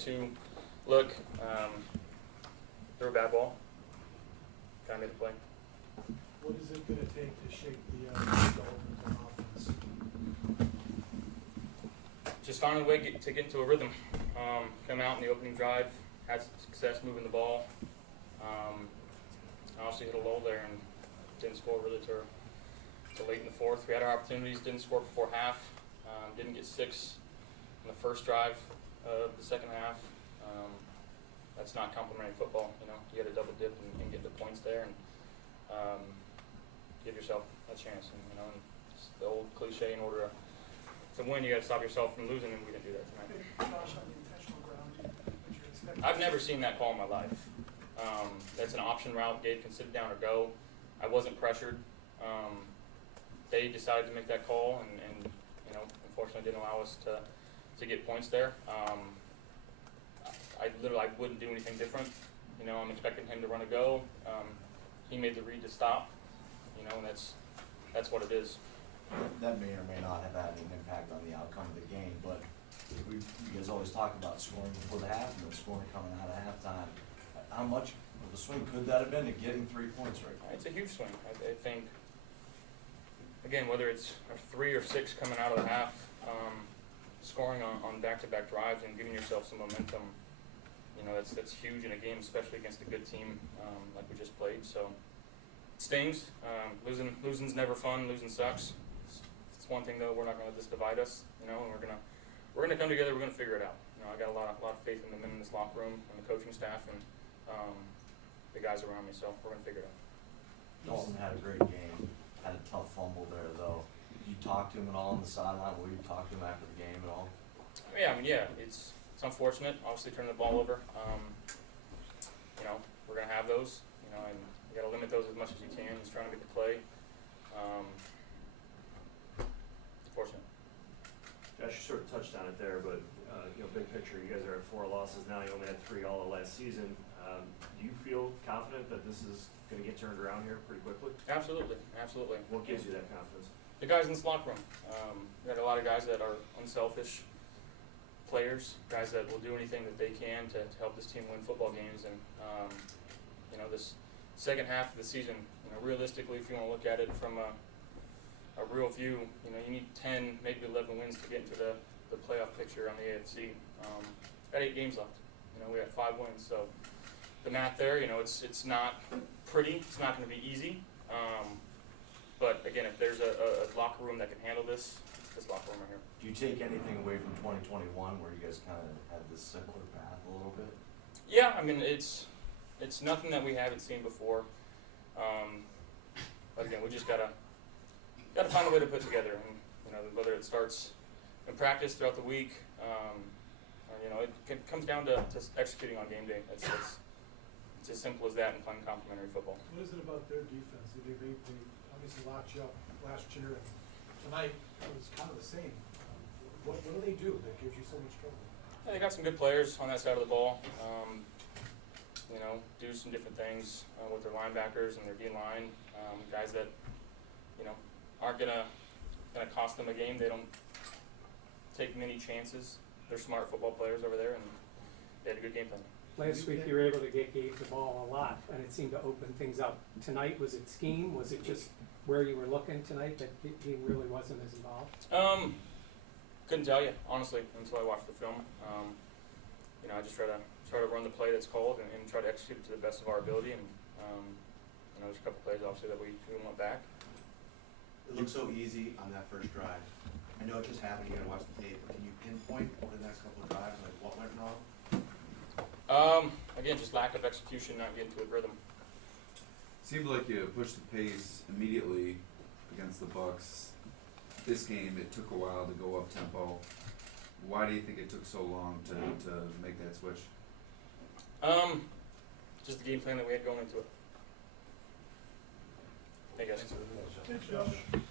2, look, threw a bad ball, kind of made the play. What is it going to take to shake the Dolphins on offense? Just finding a way to get into a rhythm. Come out in the opening drive, had some success moving the ball. Obviously hit a lull there and didn't score really till late in the 4th. We had our opportunities, didn't score before half. Didn't get 6 in the first drive of the second half. That's not complimentary football. You know, you got to double dip and get the points there and give yourself a chance. And, you know, and it's the old cliche: in order to win, you got to stop yourself from losing, and we didn't do that tonight. Josh, on the intentional grounding, what you're expecting? I've never seen that call in my life. That's an option route. Gabe can sit down or go. I wasn't pressured. They decided to make that call, and you know, unfortunately, didn't allow us to get points there. I wouldn't do anything different. You know, I'm expecting him to run a go. He made the read to stop. You know, and that's what it is. That may or may not have had an impact on the outcome of the game, but you guys always talk about scoring before the half and then scoring coming out of halftime. How much of a swing could that have been to getting 3 points right now? It's a huge swing. I think, again, whether it's a 3 or 6 coming out of the half, scoring on back-to-back drives and giving yourself some momentum, you know, that's huge in a game, especially against a good team like we just played. So it stings. Losing's never fun. Losing sucks. It's one thing though. We're not going to let this divide us. You know, and we're gonna come together. We're gonna figure it out. You know, I got a lot of faith in the men in this locker room and the coaching staff and the guys around me. So we're gonna figure it out. Dalton had a great game. Had a tough fumble there though. Did you talk to him at all on the sideline? Will you talk to him after the game at all? Yeah. It's unfortunate. Obviously, turning the ball over. You know, we're gonna have those. You know, and you got to limit those as much as you can. Just trying to make the play. Fortunate. Josh, you sort of touched on it there, but you know, big picture, you guys are at 4 losses now. You only had 3 all of last season. Do you feel confident that this is going to get turned around here pretty quickly? Absolutely. What gives you that confidence? The guys in this locker room. We got a lot of guys that are unselfish players, guys that will do anything that they can to help this team win football games. And you know, this second half of the season, you know, realistically, if you want to look at it from a real view, you know, you need 10, maybe 11 wins to get into the playoff picture on the AFC. Got 8 games left. You know, we have 5 wins, so the math there, you know, it's not pretty. It's not going to be easy. But again, if there's a locker room that can handle this, it's this locker room right here. Do you take anything away from 2021 where you guys kind of had this similar path a little bit? Yeah, I mean, it's nothing that we haven't seen before. But again, we just gotta find a way to put it together, and you know, whether it starts in practice throughout the week, or, you know, it comes down to executing on game day. It's as simple as that in playing complementary football. What is it about their defense? They obviously locked you up last year, and tonight it was kind of the same. What do they do that gives you so much trouble? Yeah, they got some good players on that side of the ball. You know, do some different things with their linebackers and their D-line. Guys that, you know, aren't gonna cost them a game. They don't take many chances. They're smart football players over there, and they had a good game plan. Last week you were able to get Gabe the ball a lot, and it seemed to open things up. Tonight, was it scheme? Was it just where you were looking tonight that he really wasn't as involved? Couldn't tell you, honestly, until I watched the film. You know, I just try to run the play that's called and try to execute it to the best of our ability. And you know, there's a couple plays obviously that we want back. It looked so easy on that first drive. I know it just happened. You got to watch the tape. But can you pinpoint the next couple of drives, like what went wrong? Again, just lack of execution, not getting to a rhythm. Seemed like you pushed the pace immediately against the Bucks. This game, it took a while to go up tempo. Why do you think it took so long to make that switch? Just the game plan that we had going into it. Thank you guys. Thanks, Josh.